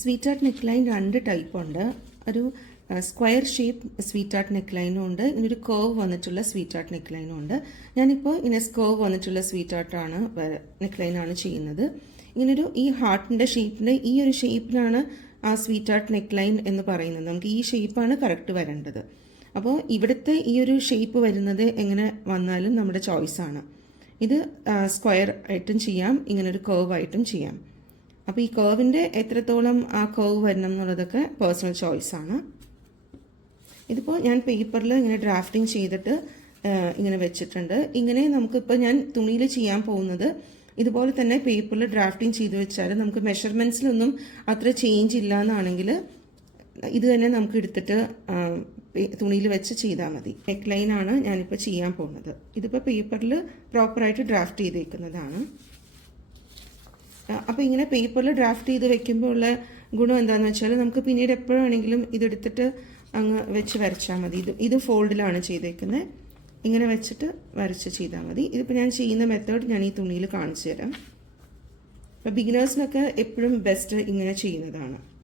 Sweet art neckline രണ്ട് type ഉണ്ട്. ഒരു സ്ക്വയർ ഷേപ്പ് സ്വീറ്റ് ആർട്ട് നെക്ലൈനും ഉണ്ട്, ഇങ്ങനൊരു കേർവ് വന്നിട്ടുള്ള സ്വീറ്റ് ആർട്ട് നെക്ലൈനും ഉണ്ട്. ഞാനിപ്പോൾ ഇങ്ങനെ കേർവ് വന്നിട്ടുള്ള സ്വീറ്റ് ആർട്ടാണ് നെക്ലൈനാണ് ചെയ്യുന്നത്. ഇങ്ങനൊരു ഈ ഹാർട്ടിൻ്റെ ഷേപ്പിൻ്റെ ഈ ഒരു ഷേപ്പിനാണ് ആ സ്വീറ്റ് ആർട്ട് നെക്ലൈൻ എന്ന് പറയുന്നത്. നമുക്ക് ഈ ഷേപ്പാണ് കറക്റ്റ് വരേണ്ടത്. അപ്പോൾ ഇവിടുത്തെ ഈ ഒരു ഷേപ്പ് വരുന്നത് എങ്ങനെ വന്നാലും നമ്മുടെ ചോയ്സാണ്. ഇത് സ്ക്വയർ ആയിട്ടും ചെയ്യാം, ഇങ്ങനൊരു കേർവ് ആയിട്ടും ചെയ്യാം. അപ്പോൾ ഈ കേർവിൻ്റെ എത്രത്തോളം ആ കേർവ് വരണം എന്നുള്ളതൊക്കെ പേഴ്സണൽ ചോയ്സാണ്. ഇതിപ്പോൾ ഞാൻ പേപ്പറിൽ ഇങ്ങനെ ഡ്രാഫ്റ്റിംഗ് ചെയ്തിട്ട് ഇങ്ങനെ വെച്ചിട്ടുണ്ട്. ഇങ്ങനെ നമുക്കിപ്പോൾ ഞാൻ തുണിയിൽ ചെയ്യാൻ പോകുന്നത് ഇതുപോലെ തന്നെ പേപ്പറിൽ ഡ്രാഫ്റ്റിംഗ് ചെയ്ത് വെച്ചാൽ നമുക്ക് മെഷർമെൻറ്റ്സിലൊന്നും അത്ര ചേഞ്ച് ഇല്ല എന്നാണെങ്കിൽ ഇത് തന്നെ നമുക്ക് എടുത്തിട്ട് തുണിയിൽ വെച്ച് ചെയ്താൽ മതി. നെക്ക് ലൈനാണ് ഞാനിപ്പോൾ ചെയ്യാൻ പോകുന്നത്. ഇതിപ്പോൾ പേപ്പറിൽ പ്രോപ്പറായിട്ട് ഡ്രാഫ്റ്റ് ചെയ്തേക്കുന്നതാണ്. അപ്പോൾ ഇങ്ങനെ പേപ്പറിൽ ഡ്രാഫ്റ്റ് ചെയ്ത് വെക്കുമ്പോൾ ഉള്ള ഗുണം എന്താണെന്ന് വെച്ചാൽ നമുക്ക് പിന്നീട് എപ്പോഴാണെങ്കിലും ഇതെടുത്തിട്ട് അങ്ങ് വെച്ച് വരച്ചാൽ മതി. ഇത് ഫോൾഡിലാണ് ചെയ്തേക്കുന്നത്. ഇങ്ങനെ വെച്ചിട്ട് വരച്ച് ചെയ്താൽ മതി. ഇതിപ്പോൾ ഞാൻ ചെയ്യുന്ന മെത്തേഡ് ഞാൻ ഈ തുണിയിൽ കാണിച്ചു തരാം. അപ്പോൾ ബിഗിനേഴ്സിനൊക്കെ എപ്പോഴും ബെസ്റ്റ് ഇങ്ങനെ ചെയ്യുന്നതാണ്.